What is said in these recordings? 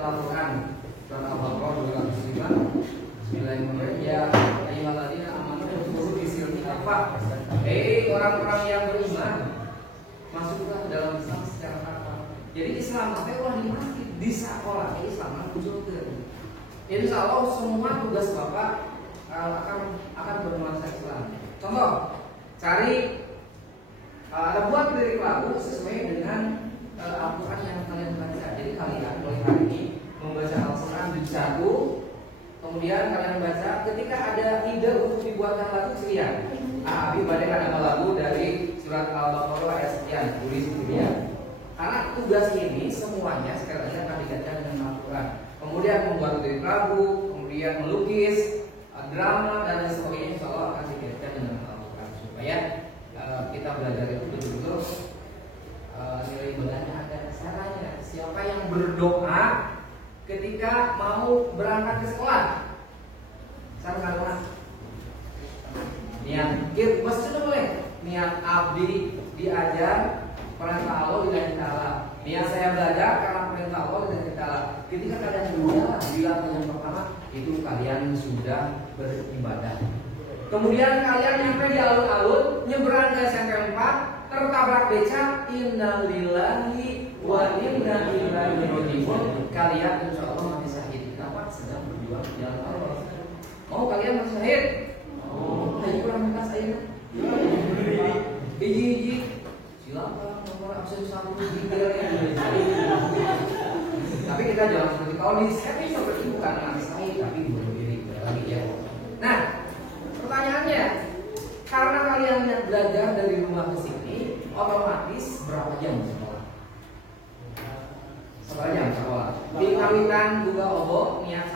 dalam Al-Quran surat Al-Baqarah 205. Bismillahirrahmanirrahim. Ya ayyuhalladzina amanu udkhulu fi silmi kafah. Hei orang-orang yang beriman, masuklah dalam Islam secara kafah. Jadi Islam teh ulah di masjid, di sekolah Islam muncul. Insya Allah semua tugas Bapak akan bernuansa Islam. Contoh, cari buat lirik lagu sesuai dengan Al-Quran yang kalian baca. Jadi kalian mulai hari ini membaca Al-Quran di satu, kemudian kalian baca. Ketika ada ide untuk dibuatkan lagu sekian, Abi bacakan nama lagu dari surat Al-Baqarah ayat sekian, tulis sekian. Karena tugas ini semuanya sekali lagi akan dikaitkan dengan Al-Quran. Kemudian membuat lirik lagu, kemudian melukis, drama dan lain sebagainya, insya Allah akan dikaitkan dengan Al-Quran supaya kita belajar itu betul-betul nilai ibadahnya ada caranya. Siapa yang berdoa ketika mau berangkat ke sekolah? Sama-sama. Niat, pasti boleh. Niat abdi diajar perintah Allah tidak kalah. Niat saya belajar karena perintah Allah tidak kalah. Ketika kalian sudah bilang yang pertama, itu kalian sudah beribadah. Kemudian kalian nyampe di alun-alun, nyebrang ke SMP 4, tertabrak beca, innalillahi wa inna ilaihi raji'un. Kalian insya Allah mati syahid. Kenapa? Sedang berjuang di jalan Allah. Mau kalian mati syahid? Oh, ayo kurang minta saya. Biji-biji, silakan nomor absen 1 giga. Tapi kita jangan seperti kalau di sekarang seperti bukan mati syahid, tapi bunuh diri lagi ya. Nah, pertanyaannya, karena kalian belajar dari rumah ke sini, otomatis berapa jam sekolah? Berapa jam sekolah? Kawitan juga obok niat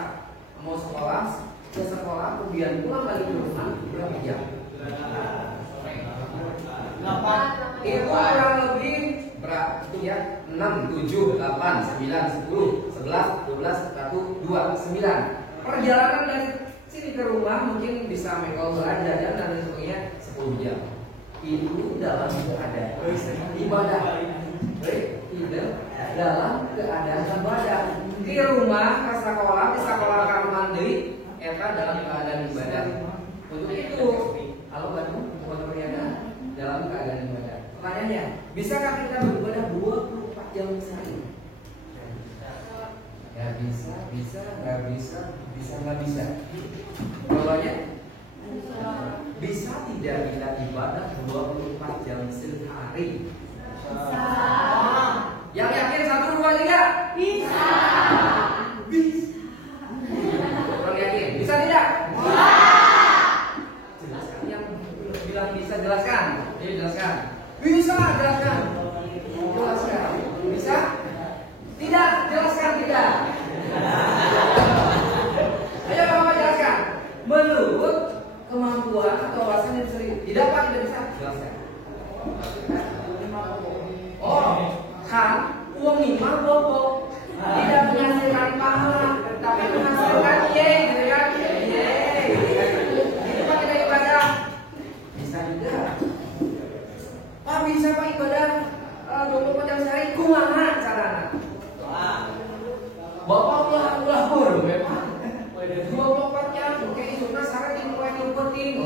mau sekolah, ke sekolah kemudian pulang lagi ke rumah berapa jam? Itu kurang lebih berapa? Itu ya 6, 7, 8, 9, 10, 11, 12, 1, 2, 9. Perjalanan dari sini ke rumah mungkin bisa kalau jajan dan sebagainya 10 jam. Itu dalam keadaan ibadah. Tidak dalam keadaan ibadah. Di rumah ke sekolah, di sekolah kamar mandi, eta dalam keadaan ibadah. Untuk itu, kalau Bandung bukan perniagaan dalam keadaan ibadah. Pertanyaannya, bisakah kita beribadah 24 jam sehari? Ya bisa, nggak bisa, nggak bisa. Jawabannya bisa tidak kita ibadah 24 jam sehari? Bisa. Yang yakin 1, 2, 3? Bisa. Bisa. Yang yakin? Bisa tidak? Bisa. Jelaskan yang bilang bisa, jelaskan. Ayo jelaskan. Bisa, jelaskan. Jelaskan. Bisa? Tidak, jelaskan tidak. Ayo Bapak jelaskan. Menurut kemampuan atau wawasan yang sering didapat tidak bisa jelaskan. Oh, kan uang imam bobo tidak menghasilkan pahala, tapi menghasilkan yay, gitu kan? Yay, itu Pak kita ibadah. Bisa juga. Pak bisa Pak ibadah 24 jam sehari, kumaha caranya? Bapak ulah guru memang 24 jam, oke itu mah syarat yang paling penting.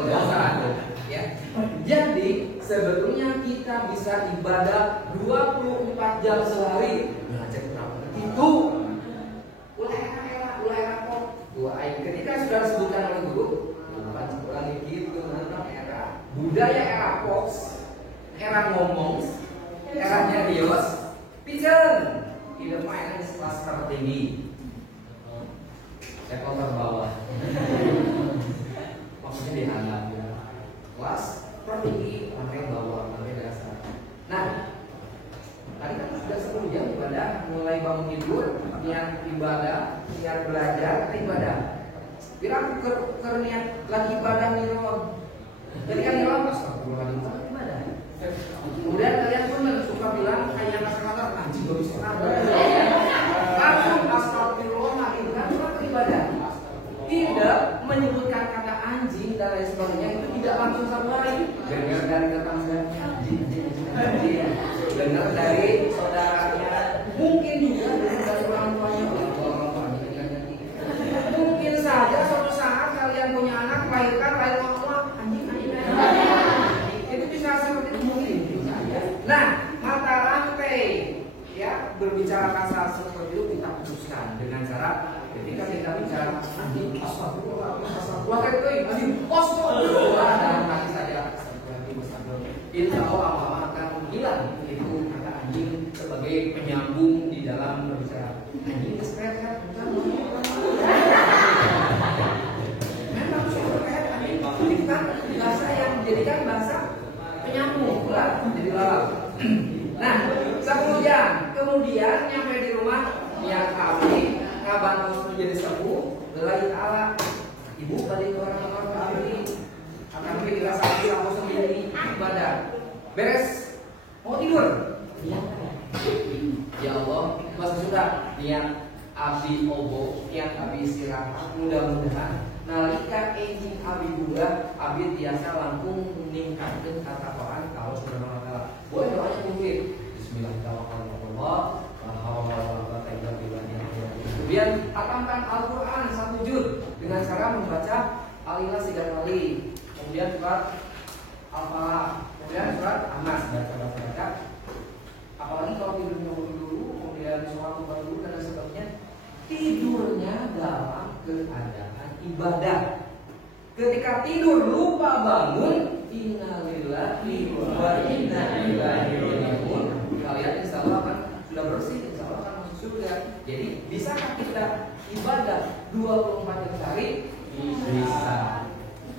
Ya. Jadi sebetulnya kita bisa ibadah 24 jam sehari. Nah, cek berapa? Itu ulah era kok. Ketika sudah disebutkan oleh guru, bukan kurang gitu, era budaya era Fox, era ngomong, era nyarios, pijen. Tidak main kelas tertinggi. Saya kotor bawah. Maksudnya dianggap kelas tertinggi sampai bawah, sampai dasar. Nah, tadi kan sudah 10 jam ibadah, mulai bangun tidur, niat ibadah, niat belajar, ibadah. Bila ke niat lagi ibadah nirol. Jadi kan nirol astagfirullahaladzim ibadah. Kemudian kalian pun suka bilang kayak kata-kata anjing gak bisa langsung astagfirullahaladzim kan ibadah. Tidak menyebutkan kata anjing dan lain sebagainya itu tidak langsung satu hari. Dengar dari tetangganya anjing. Dengar dari saudaranya, mungkin juga dari orang tuanya. berbicara kasar seperti itu kita putuskan dengan cara ketika kita bicara anjing astagfirullah dalam hati saja insya Allah Allah akan hilang itu kata anjing sebagai penyambung di dalam berbicara. Anjing keseret memang sudah anjing bukan bahasa yang dijadikan bahasa penyambung pula jadi lalap. Nah, kemudian nyampe di rumah niat abdi ngabantu menjadi sepuh lelaki ala ibu balik ke orang abdi akan dirasa aku sendiri ibadah beres mau tidur ya Allah masa sudah niat abdi obo niat abdi istirahat mudah-mudahan nalika enjing abdi buka abdi biasa langkung meningkatkan kata Quran kalau sudah mengalah boleh doanya mungkin Bismillahirrahmanirrahim. Kemudian hatamkan Al-Quran 1 juz dengan cara membaca Al-Ikhlas 3 kali. Kemudian surat Al-Falaq, kemudian surat An-Nas baca. Apalagi kalau tidurnya dulu, kemudian sholat dulu dan sebagainya. Tidurnya dalam keadaan ibadah. Ketika tidur lupa bangun, innalillahi wa inna ilaihi raji'un. Kalian insya Allah akan sudah bersih, insya Allah akan masuk surga. Jadi bisakah kita ibadah 24 jam sehari? Bisa.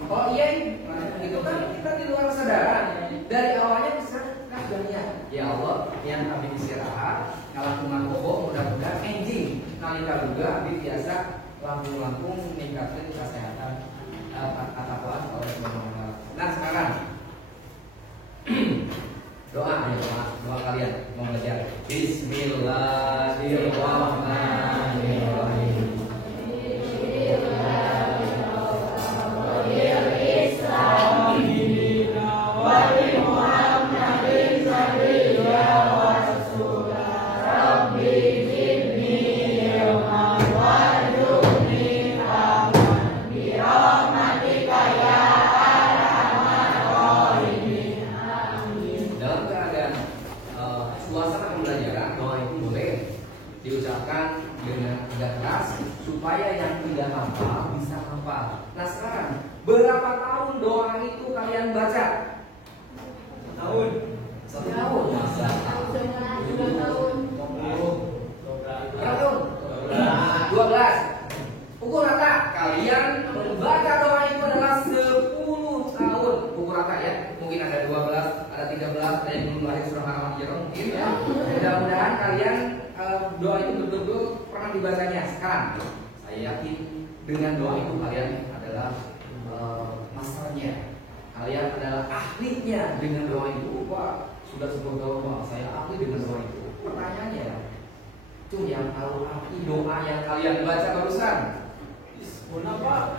Oh iya, itu kan kita di luar kesadaran. Dari awalnya bisa kasihnya. Ya Allah, yang kami istirahat, kalau cuma bobo, mudah-mudahan enjing. Nalika juga abdi biasa langsung meningkatkan kesehatan kata Tuhan kalau semuanya. Nah sekarang doa kalian mau belajar. Bismillahirrahmanirrahim. Diucapkan dengan agak keras supaya yang tidak hafal bisa hafal. Nah sekarang berapa tahun doa itu kalian baca? Tahun. 1 tahun. Masa? 2 tahun. 12. Pukul rata kalian membaca doa itu adalah 10 tahun. Pukul rata ya. Mungkin ada 12, ada 13, ada yang belum lahir surah Al-Baqarah mungkin ya. Mudah-mudahan kalian doa itu betul-betul pernah dibacanya. Sekarang saya yakin dengan doa itu kalian adalah masternya, kalian adalah ahlinya dengan doa itu. Wah sudah 10 tahun Pak, saya ahli dengan doa itu. Pertanyaannya, tuh yang tahu arti doa yang kalian baca barusan? Kenapa?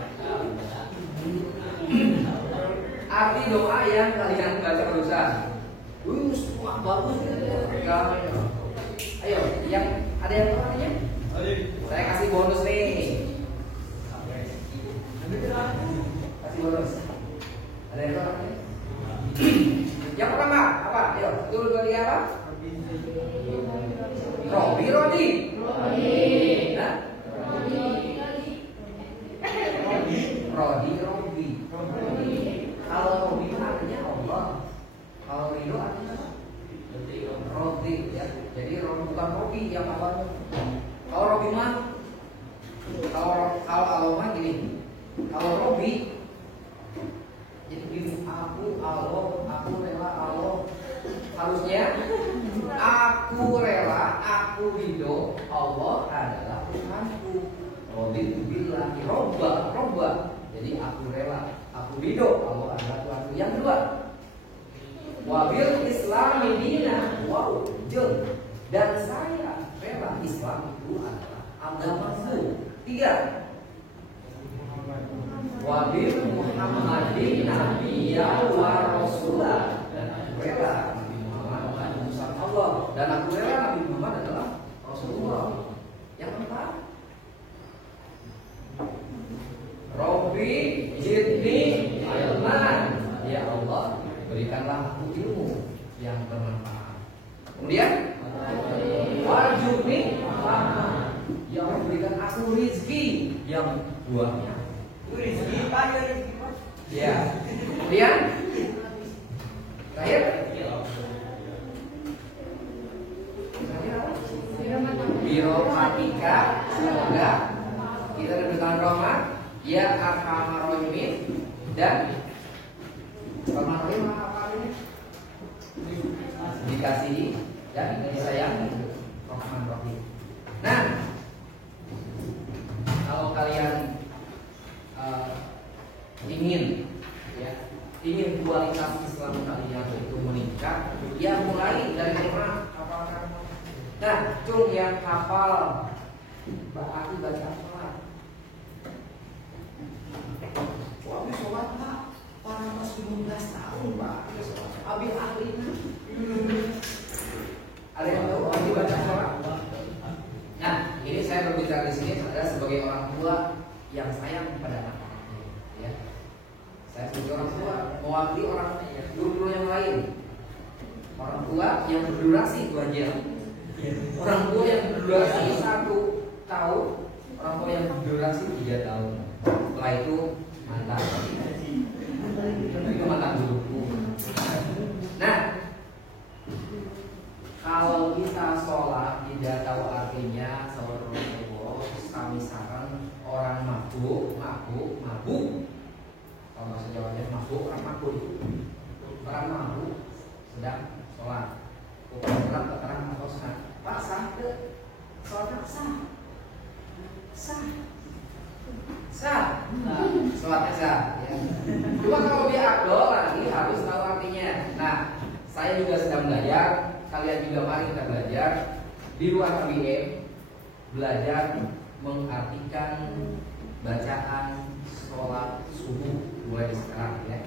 Arti doa yang kalian baca barusan? Wah bagus. Ayo, yang ada yang tahu artinya? Saya kasih bonus nih. Kasih bonus. Ada yang tahu artinya? Yang pertama apa? Ayo, dulu dari apa? Rodi. Nah? Rodi. Kalau Rodi itu artinya Allah. Kalau Ridho artinya apa? Rodi ya. Jadi bukan Robi yang awalnya. Kalau Robi mah kalau Allah mah gini. Kalau Robi jadi gini, aku rela Allah. Harusnya aku rela, aku ridho, Allah adalah Tuhanku. Robi billahi robba. Jadi aku rela, aku ridho, Allah adalah Tuhanku. Yang kedua, wabil Islami dina, wow, jeng. Dan saya rela Islam itu adalah agamaku. 3. Wabil Muhammadin nabiyya wa rasulah. Dan aku rela Nabi Muhammad adalah utusan Allah. Dan aku rela Nabi Muhammad adalah Rasulullah. Yang keempat, Robbi zidni ilman. Ya Allah, berikanlah aku ilmu yang bermanfaat. Kemudian warzuqni ya Allah berikan aku rizki yang buahnya. Rizki Pak, ya rizki Pak. Ya. Kemudian terakhir birahmatika, semoga kita diberikan rahmat ya arhamar rahimin, dan arhamar rahim apa ini? Dikasihi dan disayang rahman rahim. Nah, kalau kalian ingin kualitas Islam kalian itu meningkat, ya mulai dari rumah hafalkan. Nah, cung yang hafal berarti baca sholat. Wah, sholat Pak, para mas 15 tahun Pak, abi ahlina. Ada yang tahu abi baca sholat? Nah, ini saya berbicara di sini adalah sebagai orang tua yang sayang kepada anak. Ya. Saya sebagai orang tua mewakili orang guru yang lain. Orang tua yang berdurasi 2 jam. Orang tua yang berdurasi 1 tahun. Orang tua yang berdurasi 3 tahun. Setelah itu mantan. Itu mantan guruku. Nah, kalau kita sholat tidak tahu artinya, kami saran orang mabuk. Kalau bahasa Jawanya mabuk, orang mabuk. Orang mabuk sedang sholat. Bukan keterangan atau sah. Pak sah ke sholat sah. Sholatnya sah. Ya. Cuma kalau dia abdol lagi harus tahu artinya. Nah, saya juga sedang belajar. Kalian juga mari kita belajar di ruang KBM, belajar mengartikan bacaan sholat subuh mulai sekarang ya.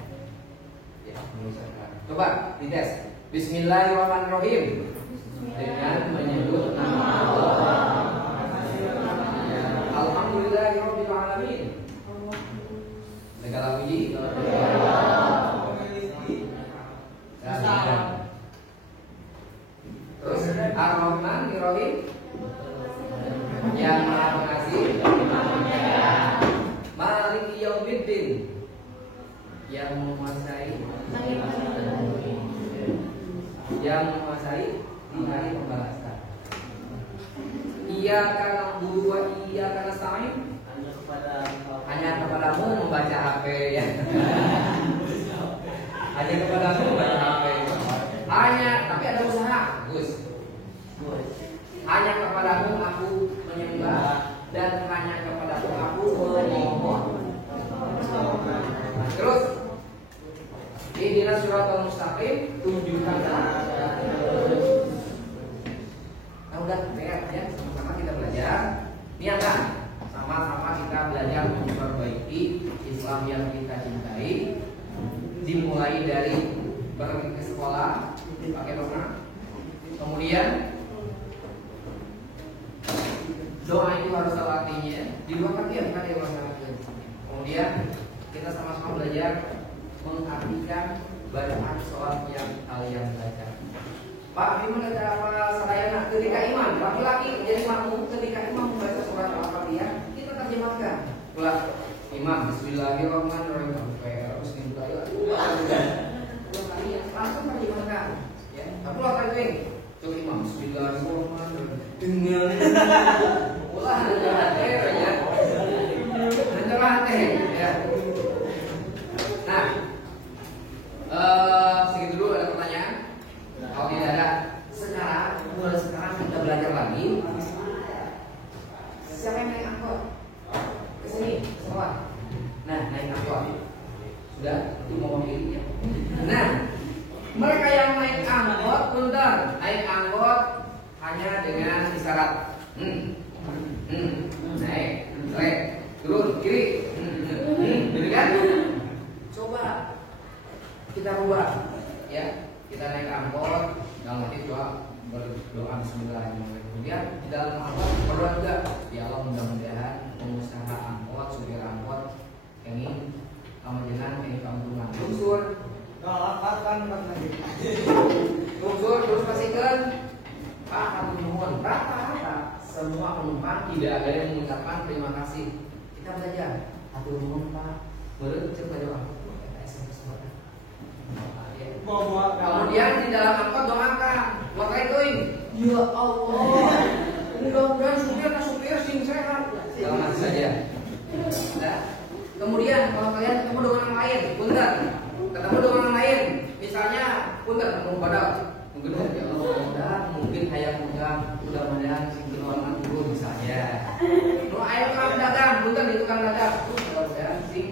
Ya, mulai sekarang. Coba dites. Bismillahirrahmanirrahim. Dengan menyebut nama Allah. Alhamdulillahirabbil alamin. Segala puji terus Ar-Rahmanir-Rahim, yang Maha Pengasih, Maliki Yaumiddin, yang menguasai di hari pembalasan. Iyyaka na'budu wa iyyaka nasta'in. Hanya kepadamu membaca HP ya. Hanya kepadamu membaca HP. Tapi ada usaha, Gus. Hanya kepadamu aku menyembah dan hanya kepadamu aku memohon. Terus ihdinas siratal mustaqim, tunjukkanlah. Nah, udah beres ya, sama-sama kita belajar. Niatkan, sama-sama kita belajar memperbaiki Islam yang kita cintai. Dimulai dari pergi ke sekolah, pakai doa. Kemudian doa itu harus tahu artinya. Di luar kalian kan ya masyarakat. Kemudian kita sama-sama belajar mengartikan bacaan sholat yang kalian baca. Pak, gimana cara Sarayana ketika imam laki-laki jadi makmum, ketika imam membaca surat Al-Fatihah, kita terjemahkan. Ulah imam Bismillahirrahmanirrahim terus dimulai langsung terjemahkan. Ya, tapi lo akan tuh imam Bismillahirrahmanirrahim dengan ulah hati ya, hati ya. Nah, segitu dulu. Ada pertanyaan? Kalau tidak ada, mulai sekarang kita belajar lagi. Siapa yang naik angkot? Kesini, sekolah. Nah, naik angkot. Sudah, itu mau memilihnya. Nah, mereka yang naik angkot, bentar. Naik angkot hanya dengan isyarat. Naik, turun, kiri. Gitu kan? Coba kita rubah, ya. Kita naik angkot, dalam hati berdoa Bismillahirrahmanirrahim. Kemudian di dalam angkot berdoa juga, ya Allah mudah-mudahan pengusaha angkot, supir angkot ini kamu kampungan unsur, unsur terus pastikan Pak aku mohon berapa? semua penumpang tidak ada yang mengucapkan terima kasih. Kita belajar. Hatur nuhun Pak. Beureum cek pada angkot SMS buat. Kemudian di dalam angkot doakan. Buat teuing. Ya Allah. Mudah-mudahan supir sing sehat. Selamat saja. Nah, kemudian kalau kalian ketemu dengan orang lain, punten. Ketemu dengan orang lain, misalnya punten ketemu padahal mungkin ya Allah, mungkin hayang mudah-mudahan sing keluaran turun misalnya. Nu aya tukang dagang, punten di tukang dagang. Mudah-mudahan sing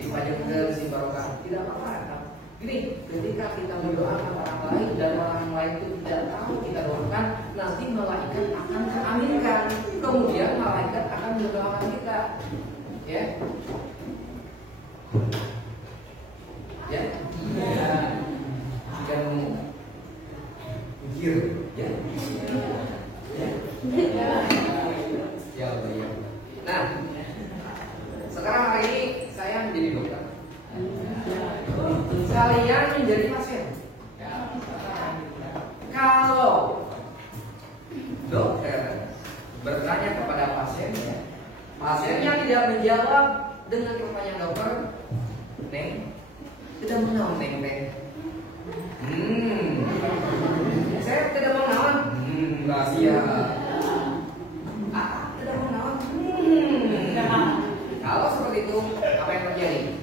dipajakeun sing barokah. Tidak apa-apa. Ini ketika kita mendoakan orang lain dan orang lain itu tidak tahu kita doakan, nanti malaikat akan mengaminkan. Kemudian malaikat akan mendoakan kita. Ya. Ya. Ya. Jika mau mikir, ya. Ya. Ya Allah, ya. Nah, sekarang hari ini saya menjadi dokter. Kalian menjadi pasien. Kalau dokter bertanya kepada pasiennya, pasiennya tidak menjawab dengan pertanyaan dokter, Neng, tidak mengenal Neng Neng. Saya tidak mengenal. Rahasia. Tidak mengenal. Kalau seperti itu, apa yang terjadi?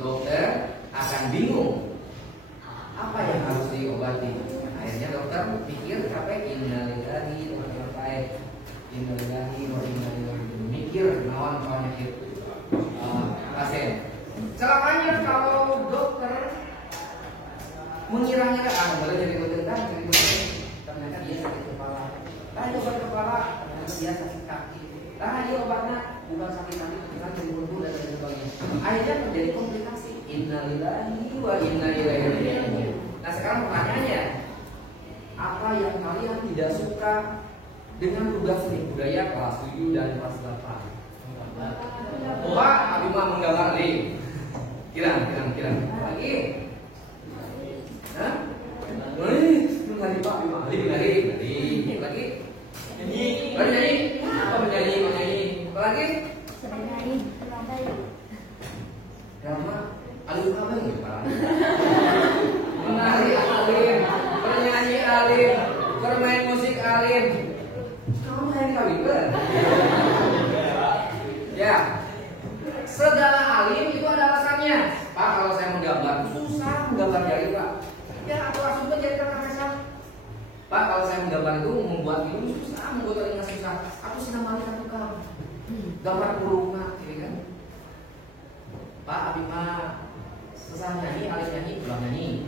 Dokter akan bingung apa yang harus diobati. Akhirnya dokter pikir capek, innalillahi wa inna ilaihi mikir nawan penyakit pasien. Celakanya kalau dokter mengira-ngira boleh jadi dokter ternyata dia sakit kepala. Tanya obat kepala, ternyata dia sakit kaki. Tanya obatnya bukan sakit kaki, bukan jadi buntu dan lain sebagainya. Akhirnya terjadi komplikasi. Innalillahi wa inna ilaihi raji'un. Nah sekarang pertanyaannya, apa yang kalian tidak suka dengan tugas seni budaya kelas 7 dan kelas 8? Pak, Abi mah menggambar nih. Kirang. Lagi? Hah? Lagi Pak, Abi mah. Lagi? Nyanyi. Apa menyanyi? Apa lagi? Drama alim apa gitu Pak? Menari alim, bernyanyi alim, bermain musik alim. Kamu main kawin kan? Ya, segala alim itu ada alasannya. Pak, kalau saya menggambar susah menggambar jari Pak. Ya, aku langsung jadi terkesan. Pak, kalau saya menggambar itu membuat hidung susah, membuat telinga susah. Aku senang banget tukang gambar kurungan, gitu kan? Pak, Abi mah susah nyanyi, alis nyanyi, pulang nyanyi.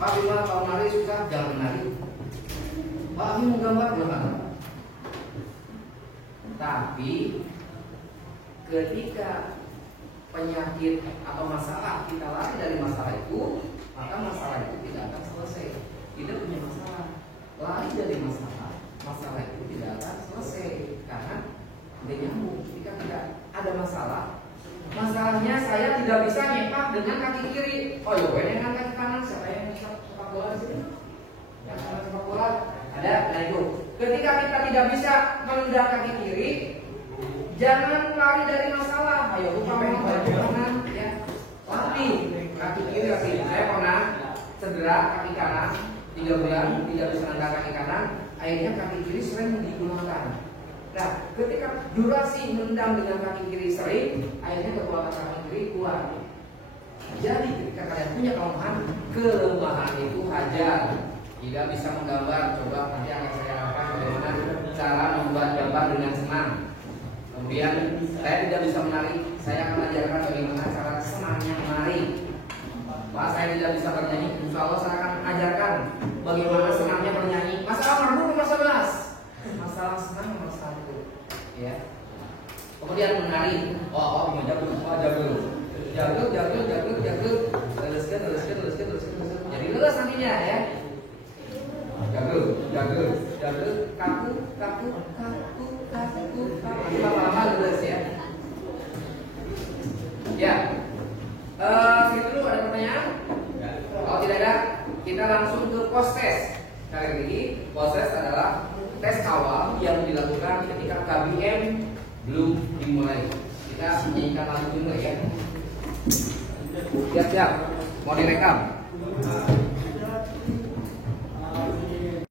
Pak, Abi mah kalau nari susah, jangan menari. Pak, Abi mau gambar, pulang. Tapi ketika penyakit atau masalah kita lari dari masalah itu, maka masalah itu tidak akan selesai. Tidak punya masalah, lari dari masalah itu tidak akan selesai karena tidak nyambung. Ketika tidak ada masalah, masalahnya saya tidak bisa nyepak dengan kaki kiri. Oh ya, dengan kaki kanan. Siapa yang bisa sepak bola di sini? Yang kanan sepak bola ada. Nah itu, ketika kita tidak bisa menendang kaki kiri, jangan lari dari masalah. Ayo buka memang baju kanan, ya. Latih kaki kiri. Saya pernah cedera kaki kanan 3 bulan, tidak bisa menendang kaki kanan. Akhirnya kaki kiri sering digunakan. Nah, ketika durasi menendang dengan kaki kiri sering, akhirnya kekuatan kaki kiri kuat. Jadi ketika kalian punya kelemahan itu hajar. Tidak bisa menggambar, coba nanti akan saya ajarkan bagaimana cara membuat gambar dengan senang. Kemudian saya tidak bisa menari, saya akan ajarkan bagaimana cara senangnya menari. Pak, saya tidak bisa bernyanyi, insya Allah saya akan ajarkan bagaimana senangnya bernyanyi. Masalah mabuk nomor 11. Masalah senang nomor 1, ya. Kemudian menari. Jago. Jadi lulus nantinya ya. Jago, kaku. Lama-lama lulus ya. Ya. Segitu dulu, ada pertanyaan? Kalau tidak ada, kita langsung ke post test. Kali ini post test adalah tes awal yang dilakukan belum dimulai. Kita nyanyikan lagu dulu ya. Siap-siap. Mau direkam?